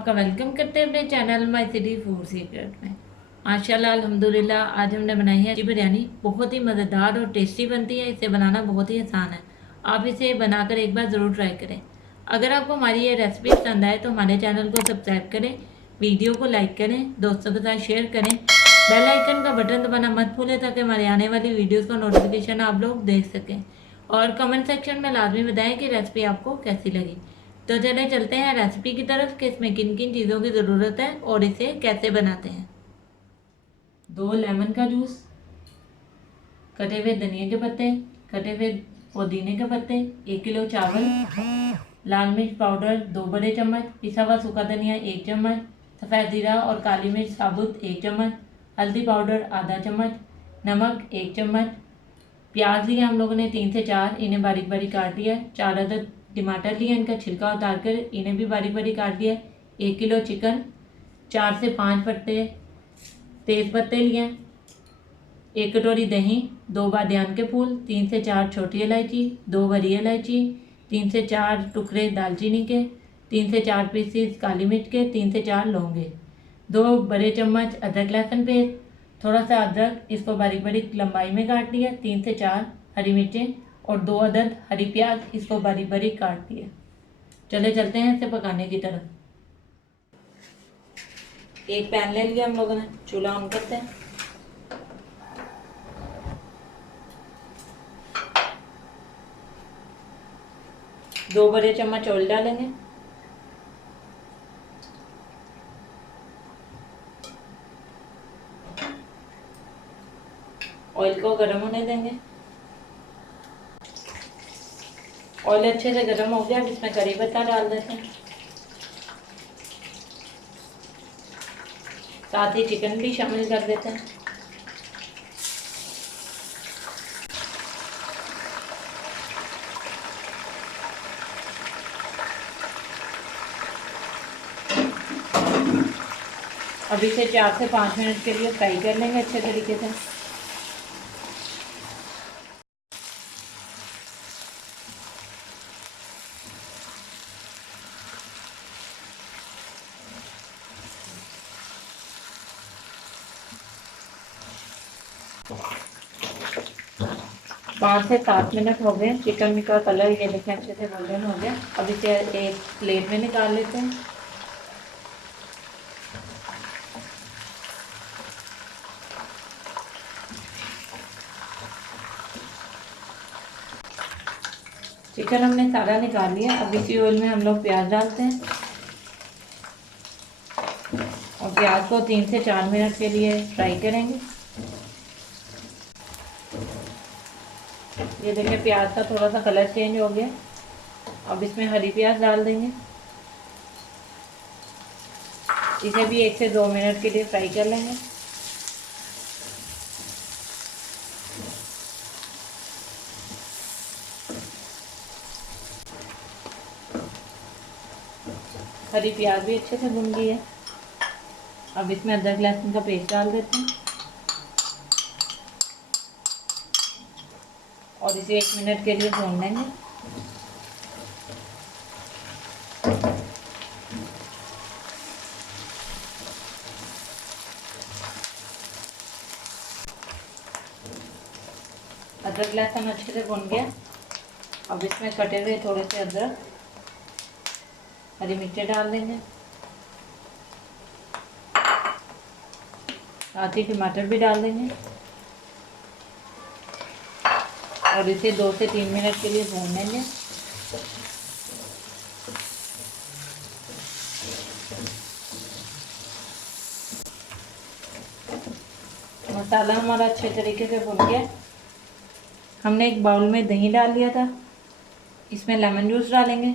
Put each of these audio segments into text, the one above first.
आपका वेलकम करते हैं अपने channel my city food secret में। माशाल्लाह अल्हम्दुलिल्लाह आज हमने बनाई है बिरयानी। बहुत ही मज़ेदार और टेस्टी बनती है। इसे बनाना बहुत ही आसान है। आप इसे बनाकर एक बार ज़रूर ट्राई करें। अगर आपको हमारी ये रेसिपी पसंद आए तो हमारे चैनल को सब्सक्राइब करें, वीडियो को लाइक करें, दोस्तों के साथ शेयर करें, बेल आइकन का बटन दबाना मत भूलें ताकि हमारे आने वाली वीडियोज़ का नोटिफिकेशन आप लोग देख सकें। और कमेंट सेक्शन में लाजमी बताएं कि रेसिपी आपको कैसी लगी। तो चले चलते हैं रेसिपी की तरफ कि इसमें किन किन चीज़ों की ज़रूरत है और इसे कैसे बनाते हैं। 2 लेमन का जूस, कटे हुए धनिया के पत्ते, कटे हुए पुदीने के पत्ते, 1 किलो चावल, लाल मिर्च पाउडर 2 बड़े चम्मच, पिसा हुआ सूखा धनिया 1 चम्मच, सफ़ेद जीरा और काली मिर्च साबुत 1 चम्मच, हल्दी पाउडर आधा चम्मच, नमक 1 चम्मच, प्याज लिए हम लोगों ने 3 से 4, इन्हें बारीक बारीक काट लिया। 4 अदद टमाटर लिए, इनका छिलका उतार कर इन्हें भी बारीक बारीक काट लिया। 1 किलो चिकन, 4 से 5 पत्ते तेज पत्ते लिए, 1 कटोरी दही, 2 बादियान के फूल, 3 से 4 छोटी इलायची, 2 बड़ी इलायची, 3 से 4 टुकड़े दालचीनी के, 3 से 4 पीसीस काली मिर्च के, 3 से 4 लौंगे, 2 बड़े चम्मच अदरक लहसुन पेस्ट, थोड़ा सा अदरक इसको बारीक बारीक लंबाई में काट लिया, 3 से 4 हरी मिर्चें और 2 अदद हरी प्याज इसको बारीक बारीक काट दिया। चले चलते हैं इसे पकाने की तरफ। एक पैन ले लिया हम लोगों ने, चूल्हा ऑन करते हैं। दो बड़े चम्मच ऑयल डालेंगे, ऑयल को गर्म होने देंगे। ऑयल अच्छे से गर्म हो गया, अब इसमें करी पत्ता डाल देते हैं, साथ ही चिकन भी शामिल कर देते हैं। अब इसे 4 से 5 मिनट के लिए फ्राई कर लेंगे अच्छे तरीके से। पाँच से 7 मिनट हो गए। चिकन का कलर ये देखें अच्छे से गोल्डन हो गया। अब इसे एक प्लेट में निकाल लेते हैं। चिकन हमने सारा निकाल लिया। अब इसी ऑयल में हम लोग प्याज डालते हैं और प्याज को 3 से 4 मिनट के लिए फ्राई करेंगे। ये देखिए प्याज का थोड़ा सा कलर चेंज हो गया। अब इसमें हरी प्याज डाल देंगे, इसे भी 1 से 2 मिनट के लिए फ्राई कर लेंगे। हरी प्याज भी अच्छे से भुन गई है। अब इसमें अदरक लहसुन का पेस्ट डाल देते हैं और इसे 1 मिनट के लिए भून लेंगे। अदरक लहसुन अच्छे से भुन गया। अब इसमें कटे हुए थोड़े से अदरक, हरी मिर्चें डाल देंगे, साथ ही टमाटर भी डाल देंगे और इसे 2 से 3 मिनट के लिए भून लेंगे। मसाला हमारा अच्छे तरीके से भुन गया। हमने एक बाउल में दही डाल लिया था, इसमें लेमन जूस डालेंगे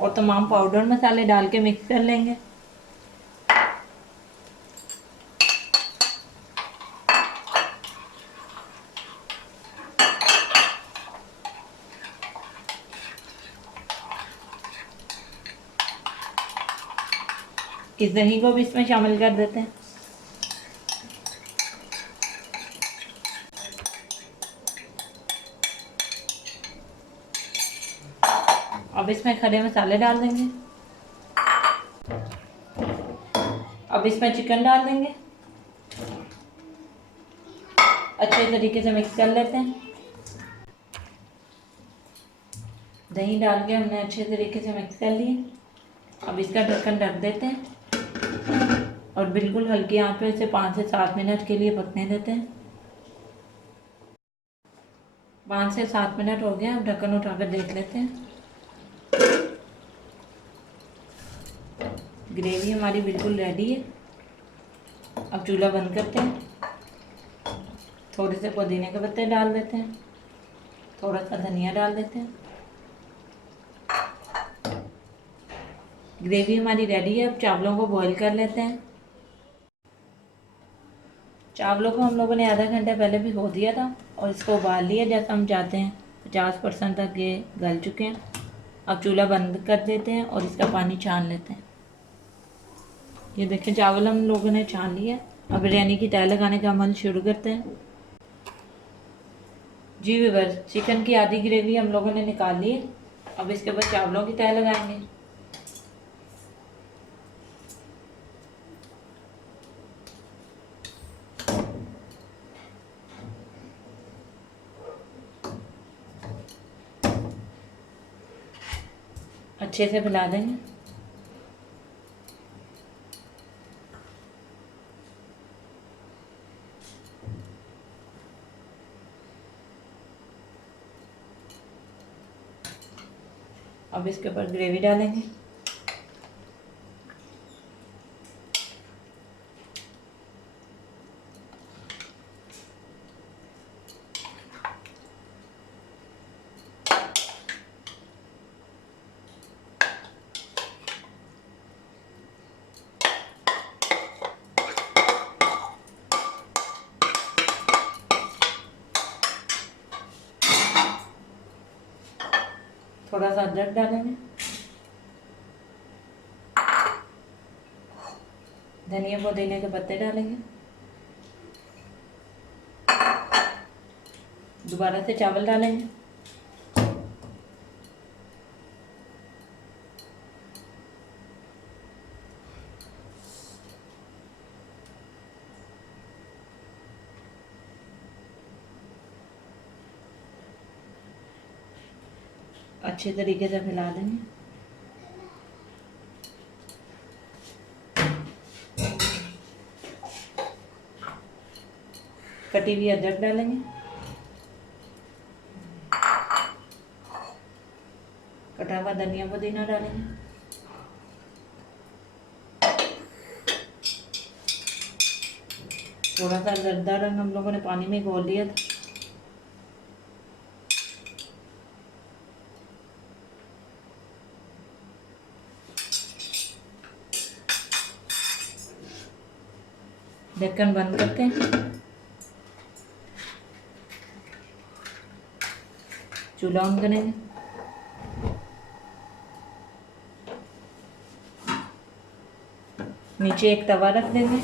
और तमाम पाउडर मसाले डाल के मिक्स कर लेंगे। इस दही को भी इसमें शामिल कर देते हैं। अब अब इसमें खड़े मसाले डाल देंगे। अब इसमें चिकन डाल देंगे, अच्छे तरीके से मिक्स कर लेते हैं। दही डाल के हमने अच्छे तरीके से मिक्स कर लिए। अब इसका ढक्कन ढक देते हैं और बिल्कुल हल्की आंच पे इसे 5 से 7 मिनट के लिए पकने देते हैं। 5 से 7 मिनट हो गया। अब ढक्कन उठाकर देख लेते हैं। ग्रेवी हमारी बिल्कुल रेडी है। अब चूल्हा बंद करते हैं। थोड़े से पुदीने के पत्ते डाल देते हैं, थोड़ा सा धनिया डाल देते हैं। ग्रेवी हमारी रेडी है। अब चावलों को बॉईल कर लेते हैं। चावलों को हम लोगों ने आधा घंटा पहले भिगो दिया था और इसको उबाल लिया जैसा हम चाहते हैं। 50% तक ये गल चुके हैं। अब चूल्हा बंद कर देते हैं और इसका पानी छान लेते हैं। ये देखें, चावल हम लोगों ने छान लिया। अब बिरयानी की तय लगाने का अमल शुरू करते हैं। जी व्यूअर्स, चिकन की आधी ग्रेवी हम लोगों ने निकाल ली है। अब इसके बाद चावलों की तय लगाएंगे। अच्छे से फैला देंगे। अब इसके ऊपर ग्रेवी डालेंगे। थोड़ा सा अदरक डालेंगे, धनिया पुदीने के पत्ते डालेंगे। दोबारा से चावल डालेंगे। अच्छे तरीके से फैला देंगे। कटी हुई अदरक डालेंगे। कटा हुआ धनिया पुदीना डालेंगे। थोड़ा सा जर्दा रंग हम लोगों ने पानी में घोल लिया था। ढक्कन बंद करते हैं। चूल्हा ऑन करेंगे। नीचे एक तवा रख देंगे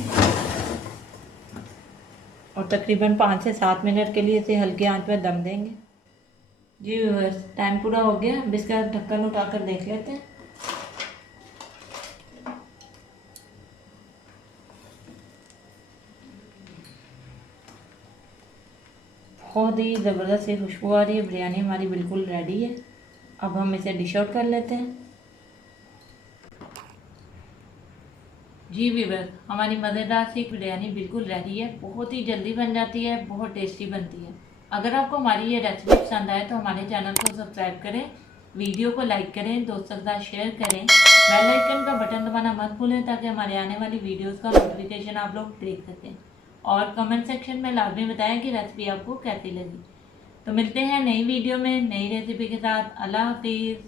और तकरीबन 5 से 7 मिनट के लिए इसे हल्के आंच पर दम देंगे। जी व्यूअर्स, टाइम पूरा हो गया। अब इसका ढक्कन उठाकर देख लेते हैं। बहुत ही ज़बरदस्त सी खुशबू आ रही है। बिरयानी हमारी बिल्कुल रेडी है। अब हम इसे डिश आउट कर लेते हैं। जी व्यूअर्स, हमारी मज़ेदार सी बिरयानी बिल्कुल रेडी है। बहुत ही जल्दी बन जाती है, बहुत टेस्टी बनती है। अगर आपको हमारी ये रेसिपी पसंद आए तो हमारे चैनल को सब्सक्राइब करें, वीडियो को लाइक करें, दोस्तों के साथ शेयर करें, बेल आइकन का बटन दबाना मत भूलें ताकि हमारे आने वाली वीडियोस का नोटिफिकेशन आप लोग देख सकें। और कमेंट सेक्शन में लाजमी बताएं कि रेसिपी आपको कैसी लगी। तो मिलते हैं नई वीडियो में नई रेसिपी के साथ। अल्लाह हाफिज़।